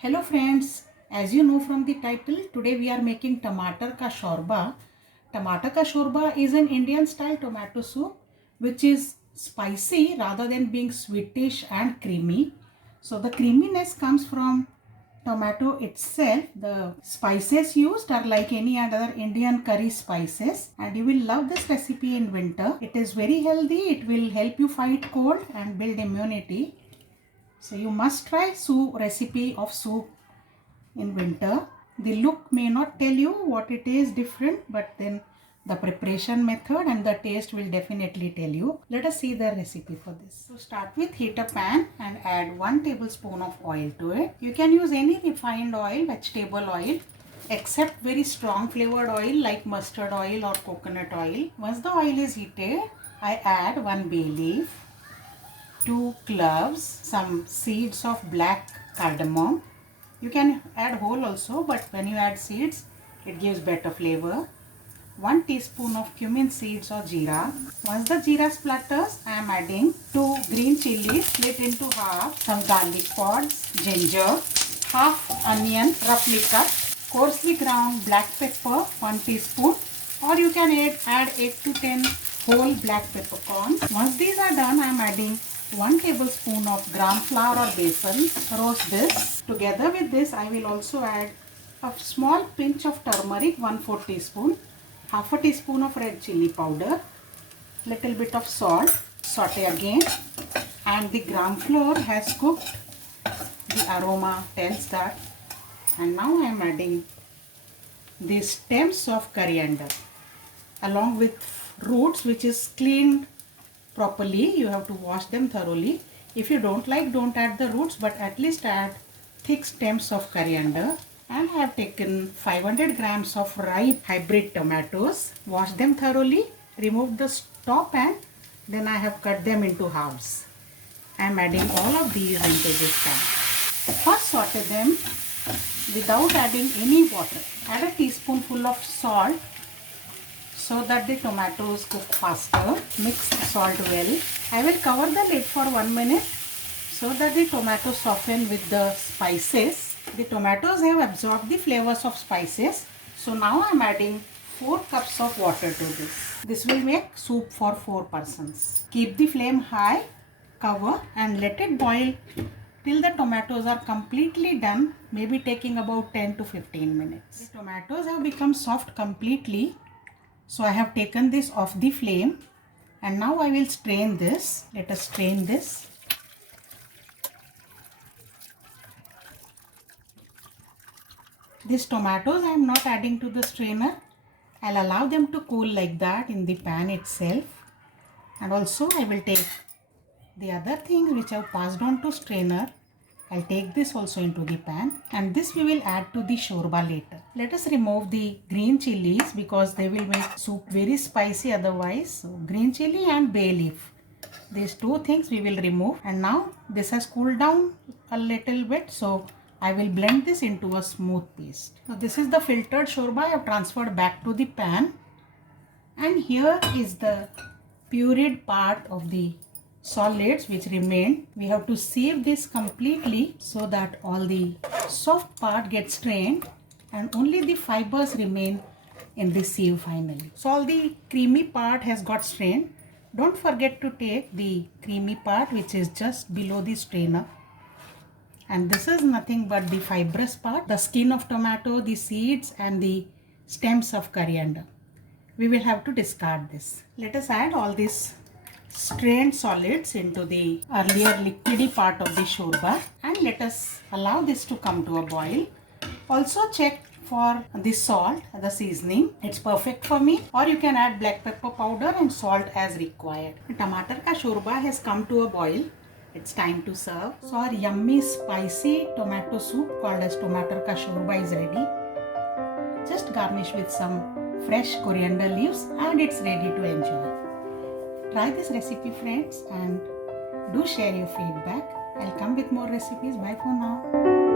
Hello friends, as you know from the title, today we are making tomato ka shorba. Tomato ka shorba is an Indian style tomato soup which is spicy rather than being sweetish and creamy. So the creaminess comes from tomato itself. The spices used are like any other Indian curry spices, and you will love this recipe in winter. It is very healthy. It will help you fight cold and build immunity. So you must try recipe of soup in winter. The look may not tell you what it is different, but then the preparation method and the taste will definitely tell you. Let us see the recipe for this. So start with heat a pan and add 1 tablespoon of oil to it. You can use any refined oil, vegetable oil, except very strong flavored oil like mustard oil or coconut oil. Once the oil is heated, I add 1 bay leaf, 2 cloves, some seeds of black cardamom. You can add whole also, but when you add seeds, it gives better flavor. 1 teaspoon of cumin seeds or jeera. Once the jeera splatters, I am adding 2 green chilies split into half, some garlic pods, ginger, half onion roughly cut, coarsely ground black pepper 1 teaspoon, or you can add 8 to 10 whole black peppercorns. Once these are done, I am adding 1 tablespoon of gram flour or besan. Roast this. Together with this, I will also add a small pinch of turmeric, 1/4 teaspoon, half a teaspoon of red chili powder, little bit of salt. Saute again, and the gram flour has cooked. The aroma tells that. And now I am adding the stems of coriander along with roots, which is cleaned properly. You have to wash them thoroughly. If you don't like, don't add the roots, but at least add thick stems of coriander. And I have taken 500 grams of ripe hybrid tomatoes. Wash them thoroughly, remove the top, and then I have cut them into halves. I am adding all of these into this pan. First saute them without adding any water. Add a teaspoonful of salt so that the tomatoes cook faster. Mix the salt well. I will cover the lid for 1 minute so that the tomatoes soften with the spices. The tomatoes have absorbed the flavors of spices. So now I am adding 4 cups of water to this. This will make soup for 4 persons. Keep the flame high, cover, and let it boil till the tomatoes are completely done, maybe taking about 10 to 15 minutes. The tomatoes have become soft completely. So I have taken this off the flame, and now I will strain this. Let us strain this. These tomatoes I am not adding to the strainer. I'll allow them to cool like that in the pan itself. And also I will take the other things which I have passed on to strainer. I'll take this also into the pan, and this we will add to the shorba later. Let us remove the green chilies because they will make soup very spicy otherwise. So green chili and bay leaf, these two things we will remove. And now this has cooled down a little bit, so I will blend this into a smooth paste. So this is the filtered shorba I have transferred back to the pan, and here is the pureed part of the solids which remain. We have to sieve this completely so that all the soft part gets strained and only the fibers remain in the sieve finally. So all the creamy part has got strained. Don't forget to take the creamy part which is just below the strainer. And this is nothing but the fibrous part, the skin of tomato, the seeds, and the stems of coriander. We will have to discard this. Let us add all these strained solids into the earlier liquidy part of the shorba, and let us allow this to come to a boil. Also check for the salt, the seasoning. It's perfect for me, or you can add black pepper powder and salt as required. Tomato ka shorba has come to a boil. It's time to serve. So our yummy spicy tomato soup called as tomato ka shorba is ready. Just garnish with some fresh coriander leaves and it's ready to enjoy. Try this recipe friends and do share your feedback. I'll come with more recipes. Bye for now.